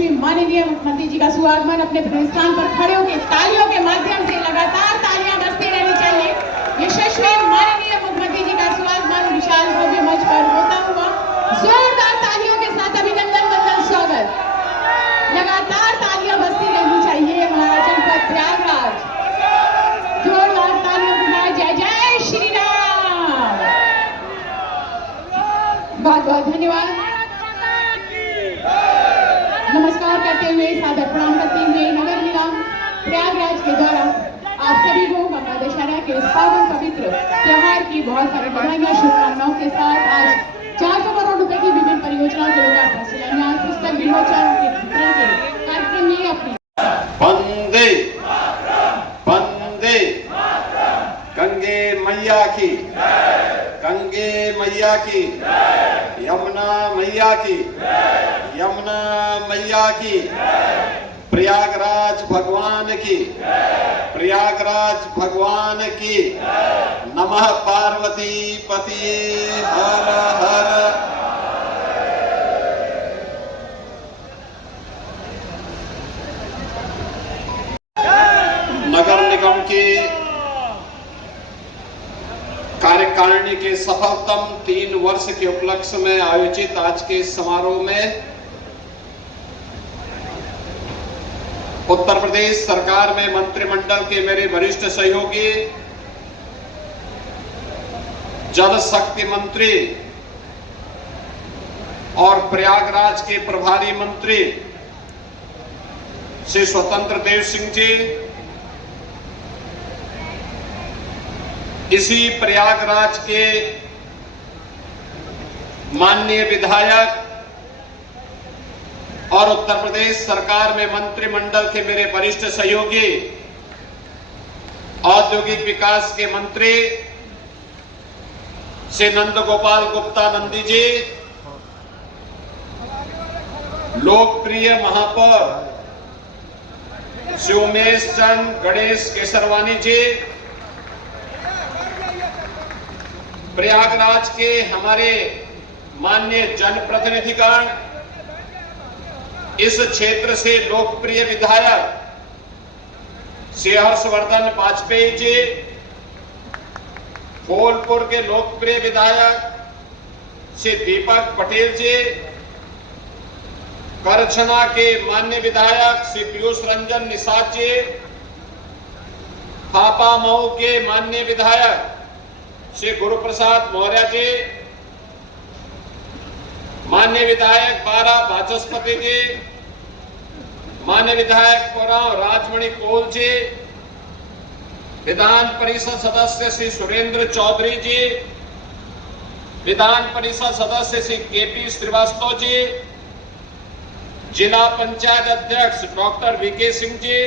यशस्वी माननीय मुख्यमंत्री जी का सुआगमन अपने स्थान पर खड़े होकर तालियों के माध्यम से लगातार तालियां बजती रहनी चाहिए। यशस्वी माननीय मुख्यमंत्री जी का सुआगमन विशाल भव्य मंच पर होता हुआ जोरदार तालियों के साथ अभिनंदन वंदन स्वागत। लगातार तालियां बजती रहनी चाहिए। हमारा जनपद प्रयागराज जोरदार तालियों के साथ जय जय श्री राम। बहुत बहुत धन्यवाद। नमस्कार करते हुए, सादर प्रणाम करते हुए नगर निगम प्रयागराज के द्वारा आप सभी को गंगा दशहरा के इस पावन पवित्र त्योहार की बहुत सारी बधाइयां शुभकामनाओं के साथ आज 400 करोड़ रुपए की विभिन्न परियोजनाओं के लोकार्पण शिलान्यास पुस्तक विमोचन के वितरण के कार्यक्रम में अपनी वंदे वंदे गंगे मैया की, गंगे मैया की, यमुना मैया की, यमुना मैया की, प्रयागराज भगवान की, प्रयागराज भगवान की। नमः पार्वती पतिये हर हर। नगर निगम के कार्यकारिणी के सफलतम 3 वर्ष के उपलक्ष्य में आयोजित आज के समारोह में उत्तर प्रदेश सरकार में मंत्रिमंडल के मेरे वरिष्ठ सहयोगी, जल शक्ति मंत्री और प्रयागराज के प्रभारी मंत्री श्री स्वतंत्र देव सिंह जी, इसी प्रयागराज के माननीय विधायक और उत्तर प्रदेश सरकार में मंत्रिमंडल के मेरे वरिष्ठ सहयोगी, औद्योगिक विकास के मंत्री श्री नंद गोपाल गुप्ता नंदी जी, लोकप्रिय महापौर श्री उमेश चंद गणेश केसरवानी जी, प्रयागराज के हमारे माननीय जनप्रतिनिधिगण, इस क्षेत्र से लोकप्रिय विधायक श्री हर्षवर्धन वाजपेयी जी, फूलपुर के लोकप्रिय विधायक श्री दीपक पटेल जी, करछना के माननीय विधायक श्री पीयूष रंजन निषाद जी, फापा मऊ के माननीय विधायक श्री गुरुप्रसाद मौर्य जी, माननीय विधायक बारा वाचस्पति जी, माननीय विधायक कोराव राजमणि कोल जी, विधान परिषद सदस्य श्री सुरेंद्र चौधरी जी, विधान परिषद सदस्य श्री केपी श्रीवास्तव जी, जिला पंचायत अध्यक्ष डॉक्टर वीके सिंह जी,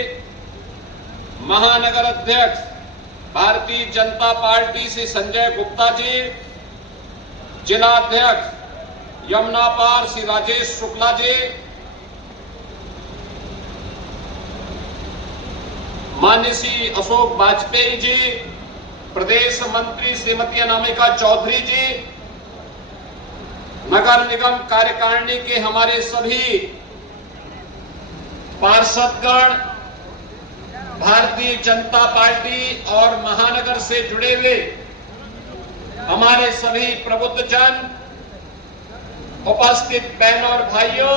महानगर अध्यक्ष भारतीय जनता पार्टी श्री संजय गुप्ता जी, जिला अध्यक्ष यमुना पार श्री राजेश शुक्ला जी, माननीय श्री अशोक वाजपेयी जी, प्रदेश मंत्री श्रीमती अनामिका चौधरी जी, नगर निगम कार्यकारिणी के हमारे सभी पार्षदगण, भारतीय जनता पार्टी और महानगर से जुड़े हुए हमारे सभी प्रबुद्ध जन, उपस्थित बहनों और भाइयों,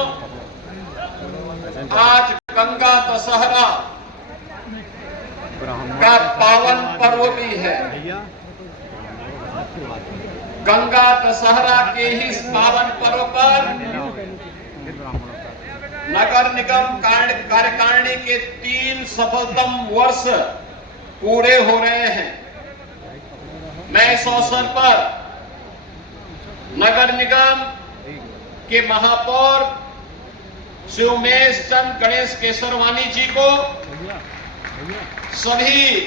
आज गंगा दशहरा का पावन पर्व भी है। गंगा दशहरा के ही इस पावन पर्व पर नगर निगम कार्यकारिणी के 3 सफलतम वर्ष पूरे हो रहे हैं। मैं इस अवसर पर नगर निगम के महापौर श्री उमेश चंद गणेश केसरवानी जी को, सभी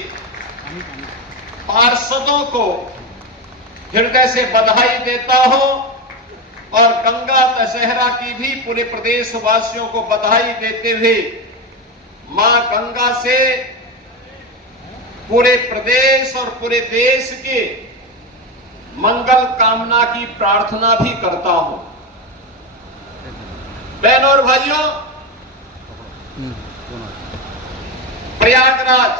पार्षदों को हृदय से बधाई देता हूं और गंगा दशहरा की भी पूरे प्रदेश वासियों को बधाई देते हुए मां गंगा से पूरे प्रदेश और पूरे देश के मंगल कामना की प्रार्थना भी करता हूं। बहनों और भाइयों, प्रयागराज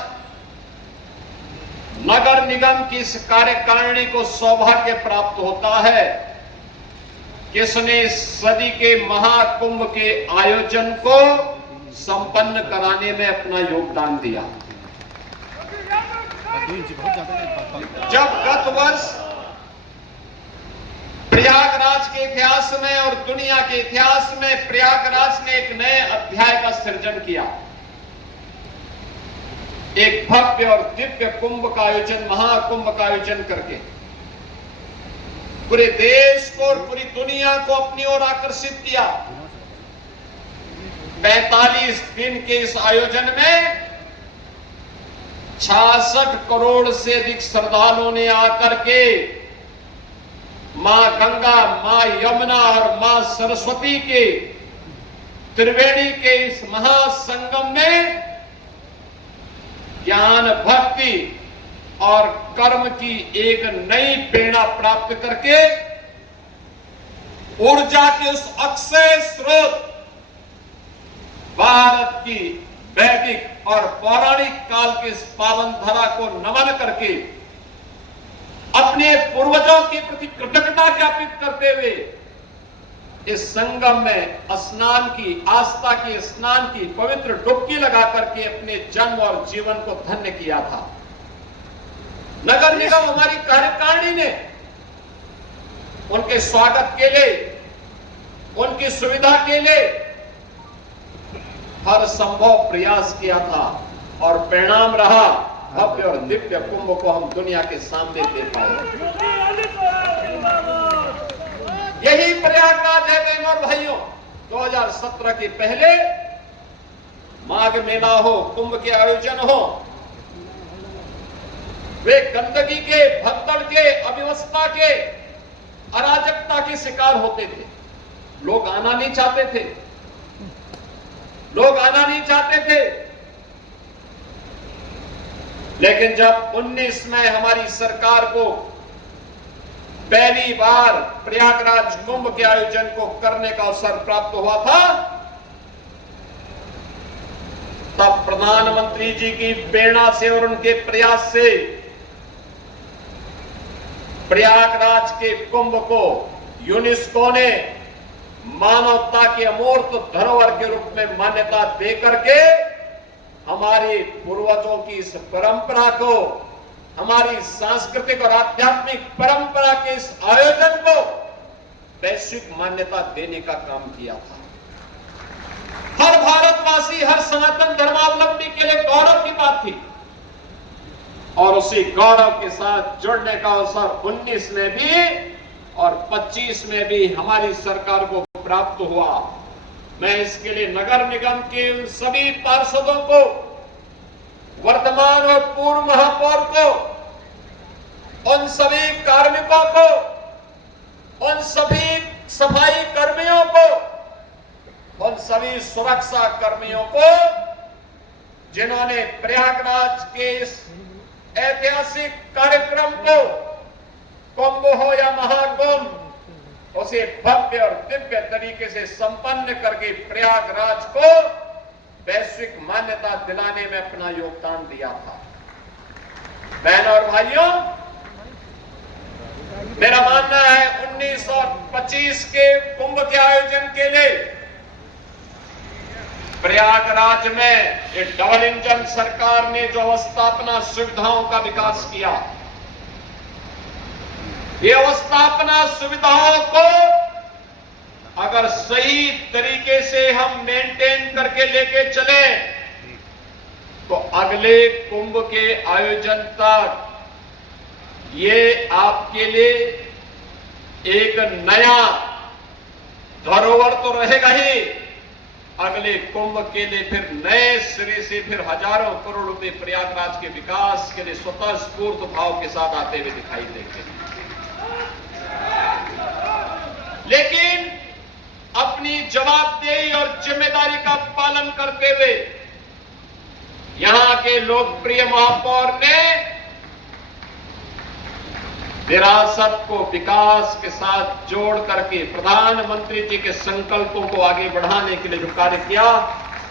नगर निगम की इस कार्यकारिणी को सौभाग्य प्राप्त होता है किसने सदी के महाकुंभ के आयोजन को संपन्न कराने में अपना योगदान दिया। जब गत वर्ष प्रयागराज के इतिहास में और दुनिया के इतिहास में प्रयागराज ने एक नए अध्याय का सृजन किया, एक भव्य और दिव्य कुंभ का आयोजन, महाकुंभ का आयोजन करके पूरे देश को और पूरी दुनिया को अपनी ओर आकर्षित किया। 45 दिन के इस आयोजन में 66 करोड़ से अधिक श्रद्धालुओं ने आकर के मां गंगा, मां यमुना और मां सरस्वती के त्रिवेणी के इस महासंगम में ज्ञान, भक्ति और कर्म की एक नई प्रेरणा प्राप्त करके ऊर्जा के उस अक्षय स्रोत भारत की वैदिक और पौराणिक काल के इस पावन धरा को नमन करके अपने पूर्वजों के प्रति कृतज्ञता ज्ञापित करते हुए इस संगम में स्नान की, आस्था की स्नान की पवित्र डुबकी लगा करके अपने जन्म और जीवन को धन्य किया था। नगर निगम हमारी कार्यकारिणी ने उनके स्वागत के लिए, उनकी सुविधा के लिए हर संभव प्रयास किया था और परिणाम रहा भव्य और दिव्य कुंभ को हम दुनिया के सामने दे पाए। यही प्रयागराज है बहनों और भाइयों। 2017 के पहले माघ मेला हो, कुंभ के आयोजन हो, वे गंदगी के, भगदड़ के, अव्यवस्था के, अराजकता के शिकार होते थे। लोग आना नहीं चाहते थे, लोग आना नहीं चाहते थे। लेकिन जब 19 में हमारी सरकार को पहली बार प्रयागराज कुंभ के आयोजन को करने का अवसर प्राप्त हुआ था, तब प्रधानमंत्री जी की प्रेरणा से और उनके प्रयास से प्रयागराज के कुंभ को यूनेस्को ने मानवता के अमूर्त धरोहर के रूप में मान्यता दे करके हमारे पूर्वजों की इस परंपरा को, हमारी सांस्कृतिक और आध्यात्मिक परंपरा के इस आयोजन को वैश्विक मान्यता देने का काम किया था। हर भारतवासी, हर सनातन धर्मावलंबी के लिए गौरव की बात थी और उसी गौरव के साथ जुड़ने का अवसर 19 में भी और 25 में भी हमारी सरकार को प्राप्त हुआ। मैं इसके लिए नगर निगम के उन सभी पार्षदों को, वर्तमान और पूर्व महापौर को, उन सभी कार्मिकों को, उन सभी सफाई कर्मियों को, उन सभी सुरक्षा कर्मियों को जिन्होंने प्रयागराज के इस ऐतिहासिक कार्यक्रम को, कुंभ हो या महाकुंभ, उसे भव्य और दिव्य तरीके से संपन्न करके प्रयागराज को वैश्विक मान्यता दिलाने में अपना योगदान दिया था। बहनों और भाइयों, मेरा मानना है 19 और 25 के कुंभ के आयोजन के लिए प्रयागराज में ये डबल इंजन सरकार ने जो अवस्थापना सुविधाओं का विकास किया, ये अवस्थापना सुविधाओं को अगर सही तरीके से हम मेंटेन करके लेके चले तो अगले कुंभ के आयोजन तक ये आपके लिए एक नया धरोहर तो रहेगा ही, अगले कुंभ के लिए फिर नए सिरे से फिर हजारों करोड़ रुपए प्रयागराज के विकास के लिए स्वतः स्फूर्त भाव के साथ आते हुए दिखाई देंगे। लेकिन अपनी जवाबदेही और जिम्मेदारी का पालन करते हुए यहां के लोकप्रिय महापौर ने विरासत को विकास के साथ जोड़ करके प्रधानमंत्री जी के संकल्पों को आगे बढ़ाने के लिए जो कार्य किया,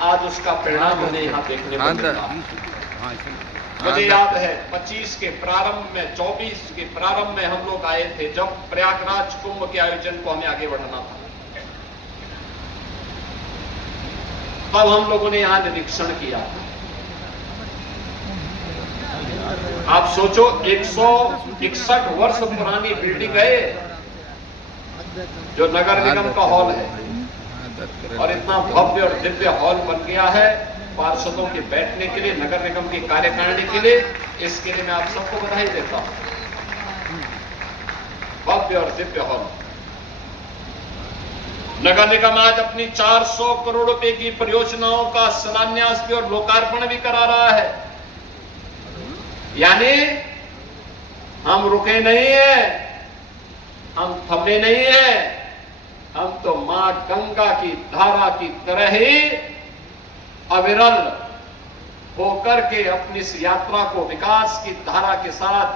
आज उसका परिणाम हमें यहाँ देखने को मिल रहा है। मुझे याद है 25 के प्रारंभ में, 24 के प्रारंभ में हम लोग आए थे, जब प्रयागराज कुंभ के आयोजन को हमें आगे बढ़ाना था। तब हम लोगों ने यहां निरीक्षण किया। आप सोचो 161 वर्ष पुरानी बिल्डिंग है जो नगर निगम का हॉल है, और इतना भव्य और दिव्य हॉल बन गया है पार्षदों के बैठने के लिए, नगर निगम की कार्यकारिणी के लिए। इसके लिए मैं आप सबको बधाई देता हूं। भव्य और दिव्य हॉल। नगर निगम आज अपनी 400 करोड़ रुपए की परियोजनाओं का शिलान्यास भी और लोकार्पण भी करा रहा है। यानी हम रुके नहीं हैं, हम थमे नहीं हैं, हम तो मां गंगा की धारा की तरह ही अविरल होकर के अपनी इस यात्रा को विकास की धारा के साथ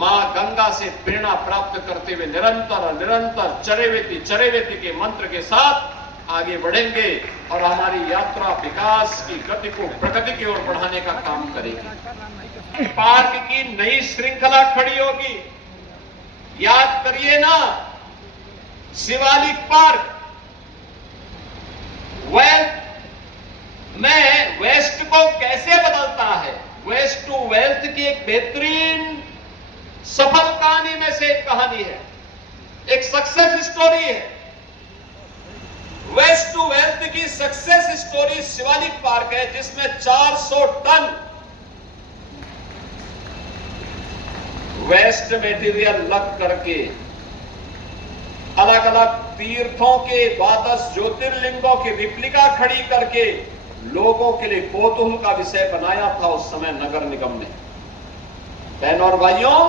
मां गंगा से प्रेरणा प्राप्त करते हुए निरंतर चरेवेति के मंत्र के साथ आगे बढ़ेंगे और हमारी यात्रा विकास की गति को प्रगति की ओर बढ़ाने का काम करेगी। पार्क की नई श्रृंखला खड़ी होगी। याद करिए ना, शिवालिक पार्क वेस्ट को कैसे बदलता है। वेस्ट टू वेल्थ की एक बेहतरीन सफल कहानी में से एक कहानी है, एक सक्सेस स्टोरी है। वेस्ट टू वेल्थ की सक्सेस स्टोरी शिवालिक पार्क है, जिसमें 400 टन वेस्ट मटेरियल लग करके अलग अलग तीर्थों के 12 ज्योतिर्लिंगों की रिप्लिका खड़ी करके लोगों के लिए कौतूहल का विषय बनाया था उस समय नगर निगम ने। बहनों और भाइयों,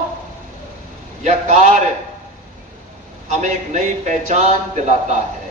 यह कार्य हमें एक नई पहचान दिलाता है।